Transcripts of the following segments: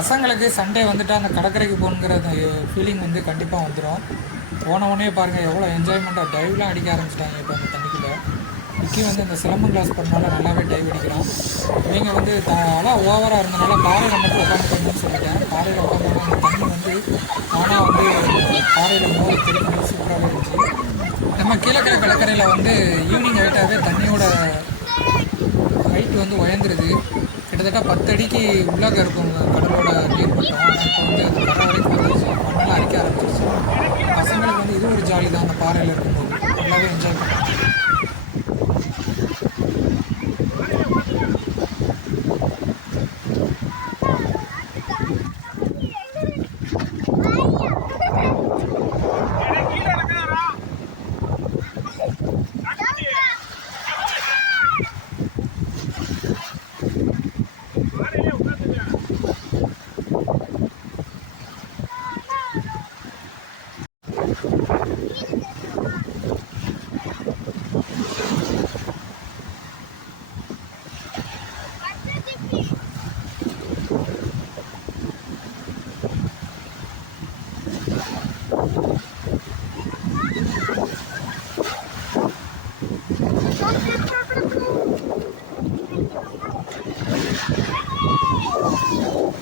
பசங்களுக்கு சண்டே வந்துட்டு அந்த கடற்கரைக்கு போகணுங்கிற அந்த ஃபீலிங் வந்து கண்டிப்பாக வந்துடும் போன உடனே பாருங்கள் எவ்வளோ என்ஜாய்மெண்ட்டாக டைவ்லாம் அடிக்க ஆரம்பிச்சிட்டாங்க இப்போ அந்த தண்ணிக்குள்ளே. விக்கி வந்து அந்த சிலம்பம் கிளாஸ் பண்ணனால நல்லாவே டைவ் அடிக்கிறான் இவங்க வந்து த ஓவராக இருந்தனால பாறையில் மட்டும் உட்காந்துக்கணும்னு சொல்லிட்டேன். பாறையில் உட்காந்து அந்த தண்ணி வந்து ஆனால் வந்து பாறையில் மோதி திருப்பி சூப்பராகவே இருந்துச்சு. நம்ம கீழக்கரை கடற்கரையில் வந்து ஈவினிங் ஆகிட்டாவே தண்ணியோட ஹைட் வந்து உயர்ந்துருது. கிட்டத்தட்ட பத்து அடிக்கு உள்ளாக இருக்கும் கடலோட நீர் மட்டம். ஆனால் இப்போ வந்து அது கரை வரைக்கும் வந்துருச்சு. மண்ணெல்லாம் அடிக்க ஆரம்பிச்சிருச்சு பசங்களுக்கு வந்து இது ஒரு ஜாலி தான். அந்த பாறையில் இருக்கும்போது நல்லாவே என்ஜாய் பண்ணுறாங்க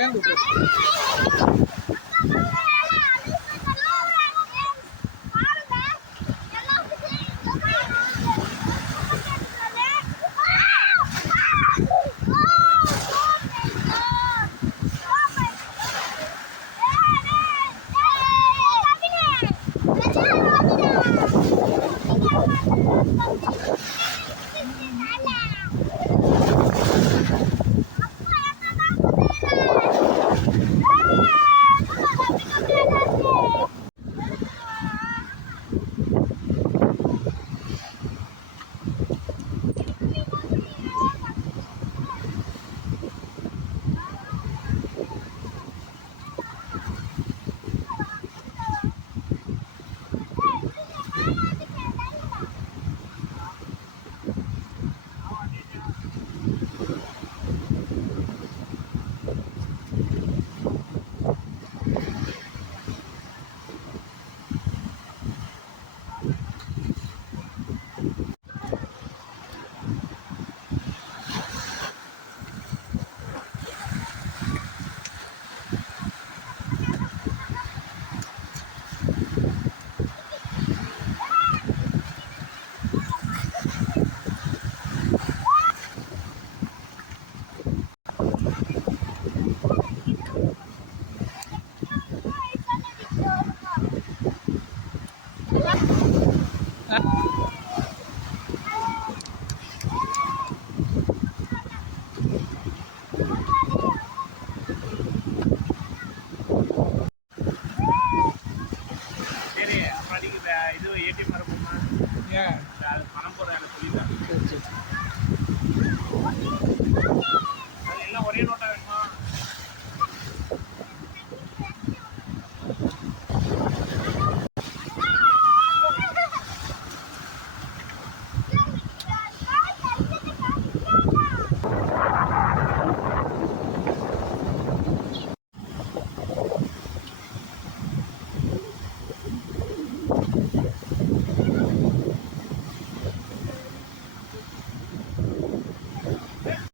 Kan, કેમ ஏன்? பணம் போடுற எனக்கு சொல்லிட்டேன்